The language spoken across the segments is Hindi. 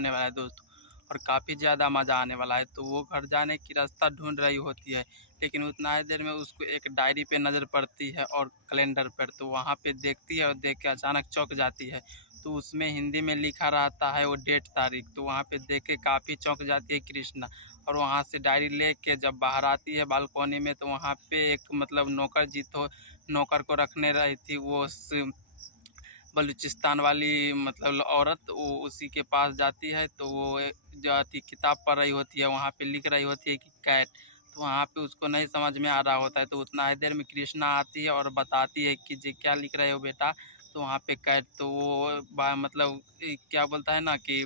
होने वाला है दोस्तों, और काफ़ी ज़्यादा मज़ा आने वाला है। तो वो घर जाने की रास्ता ढूँढ रही होती है, लेकिन उतना ही देर में उसको एक डायरी पे नज़र पड़ती है और कैलेंडर पर। तो वहाँ पे देखती है और देख के अचानक चौंक जाती है। तो उसमें हिंदी में लिखा रहता है वो डेट तारीख। तो वहाँ पे देख के काफ़ी चौंक जाती है कृष्णा, और वहाँ से डायरी लेके जब बाहर आती है बालकनी में, तो वहाँ पे एक मतलब नौकर जी तो नौकर को रखने रही थी वो बलूचिस्तान वाली मतलब औरत, वो उसी के पास जाती है। तो वो जो आती किताब पढ़ रही होती है, वहाँ पे लिख रही होती है कि कैट। तो वहाँ पे उसको नहीं समझ में आ रहा होता है। तो उतना ही देर में कृष्णा आती है और बताती है कि जी क्या लिख रहे हो बेटा। तो वहाँ पे कैट, तो वो मतलब क्या बोलता है ना कि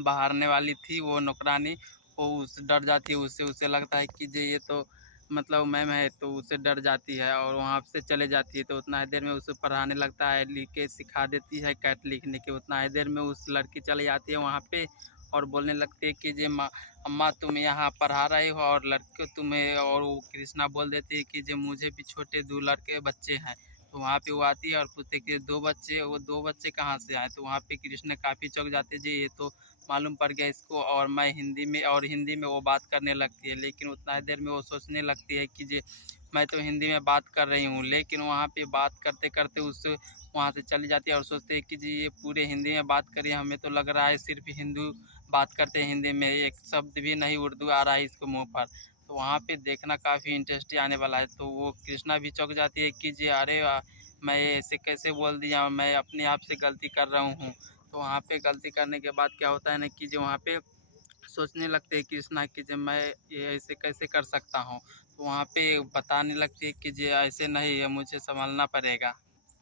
बहारने वाली थी वो नौकरानी, वो उस डर जाती है उससे। उसे लगता है कि जे ये तो मतलब मैम है, तो उससे डर जाती है और वहाँ से चले जाती है। तो उतना ही देर में उसे पढ़ाने लगता है, लिख के सिखा देती है कैट लिखने के। उतना ही देर में उस लड़की चली जाती है वहाँ पे और बोलने लगती है कि जे माँ, अम्मा तुम यहाँ पढ़ा रही हो और लड़के तुम्हें, और वो कृष्णा बोल देती है कि जे मुझे भी छोटे 2 लड़के बच्चे हैं। तो वहाँ पे वो आती है और पूछती है कि 2 बच्चे, वो 2 बच्चे कहाँ से आए। तो वहाँ पे कृष्णा काफ़ी चौंक जाते हैं, जी ये तो मालूम पड़ गया इसको। और हिंदी में वो बात करने लगती है, लेकिन उतना ही देर में वो सोचने लगती है कि जे मैं तो हिंदी में बात कर रही हूँ। लेकिन वहाँ पे बात करते करते उस वहाँ से चली जाती है और सोचते हैं कि जी ये पूरे हिंदी में बात करी, हमें तो लग रहा है सिर्फ हिंदू बात करते हैं हिंदी में, एक शब्द भी नहीं उर्दू आ रहा है इसको मुँह पर। तो वहाँ पे देखना काफ़ी इंटरेस्टिंग आने वाला है। तो वो कृष्णा भी चौंक जाती है कि जी अरे मैं ऐसे कैसे बोल दिया, मैं अपने आप से गलती कर रहा हूँ। तो वहाँ पे गलती करने के बाद क्या होता है ना कि जो वहाँ पे सोचने लगते हैं कृष्णा कि जब मैं ये ऐसे कैसे कर सकता हूँ। तो वहाँ पे बताने लगती है कि जी ऐसे नहीं है, मुझे सँभलना पड़ेगा।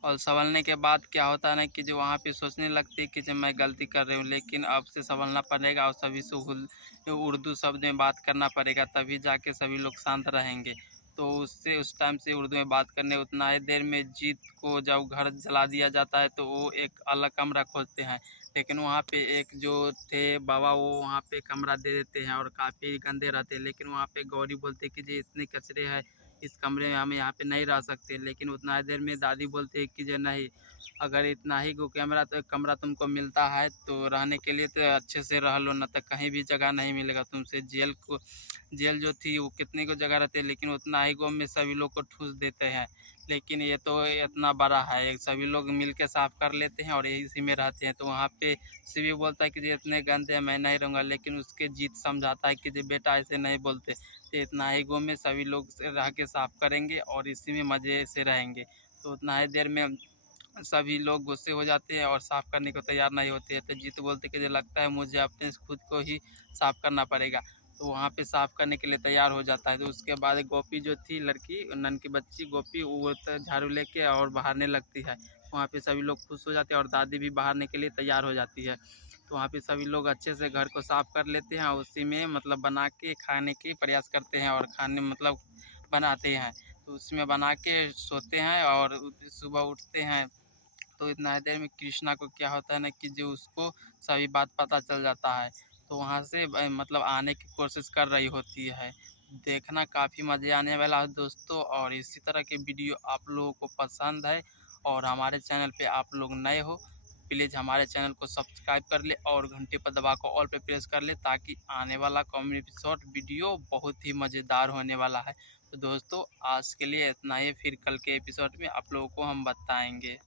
और सँभलने के बाद क्या होता है ना कि जो वहाँ पे सोचने लगती है कि जब मैं गलती कर रही हूँ, लेकिन अब से सँभलना पड़ेगा और सभी से उर्दू शब्द में बात करना पड़ेगा, तभी जाके सभी लोग शांत रहेंगे। तो उससे उस टाइम से उर्दू में बात करने, उतना ही देर में जीत को जब घर जला दिया जाता है, तो वो एक अलग कमरा खोजते हैं। लेकिन वहाँ पे एक जो थे बाबा, वो वहाँ पे कमरा दे देते हैं और काफ़ी गंदे रहते हैं। लेकिन वहाँ पे गौरी बोलती है कि जी इतने कचरे हैं इस कमरे में, हम यहाँ पे नहीं रह सकते। लेकिन उतना ही देर में दादी बोलती है कि जो नहीं, अगर इतना ही कमरा तुमको मिलता है तो रहने के लिए तो अच्छे से रह लो, न तो कहीं भी जगह नहीं मिलेगा तुमसे। जेल जो थी वो कितने को जगह रहती है, लेकिन उतना ही गो में सभी लोग को ठूस देते हैं। लेकिन ये तो इतना बड़ा है, एक सभी लोग मिल के साफ़ कर लेते हैं और यही इसी में रहते हैं। तो वहाँ पे शिवी बोलता है कि जी इतने गंदे हैं मैं नहीं रहूँगा, लेकिन उसके जीत समझाता है कि जी बेटा ऐसे नहीं बोलते। तो इतना ही गो में सभी लोग रह के साफ़ करेंगे और इसी में मज़े से रहेंगे। तो उतना ही देर में सभी लोग गुस्से हो जाते हैं और साफ़ करने को तैयार नहीं होते हैं। तो जीत बोलते कि जो लगता है मुझे अपने खुद को ही साफ़ करना पड़ेगा। तो वहाँ पे साफ़ करने के लिए तैयार हो जाता है। तो उसके बाद गोपी जो थी लड़की, नन्ही बच्ची गोपी, वो तो झाड़ू लेके और बहारने लगती है। वहाँ पे सभी लोग खुश हो जाते हैं और दादी भी बहारने के लिए तैयार हो जाती है। तो वहाँ पे सभी लोग अच्छे से घर को साफ़ कर लेते हैं और उसी में मतलब बना के खाने की प्रयास करते हैं और खाने मतलब बनाते हैं। तो उसमें बना के सोते हैं और सुबह उठते हैं। तो इतना ही देर में कृष्णा को क्या होता है ना कि जो उसको सभी बात पता चल जाता है। तो वहाँ से मतलब आने की कोशिश कर रही होती है। देखना काफ़ी मज़े आने वाला है दोस्तों, और इसी तरह के वीडियो आप लोगों को पसंद है और हमारे चैनल पे आप लोग नए हो, प्लीज़ हमारे चैनल को सब्सक्राइब कर ले और घंटे पर दबा कर ऑल पे प्रेस कर ले, ताकि आने वाला कॉमेडी एपिसोड वीडियो बहुत ही मज़ेदार होने वाला है। तो दोस्तों आज के लिए इतना ही, फिर कल के एपिसोड में आप लोगों को हम बताएँगे।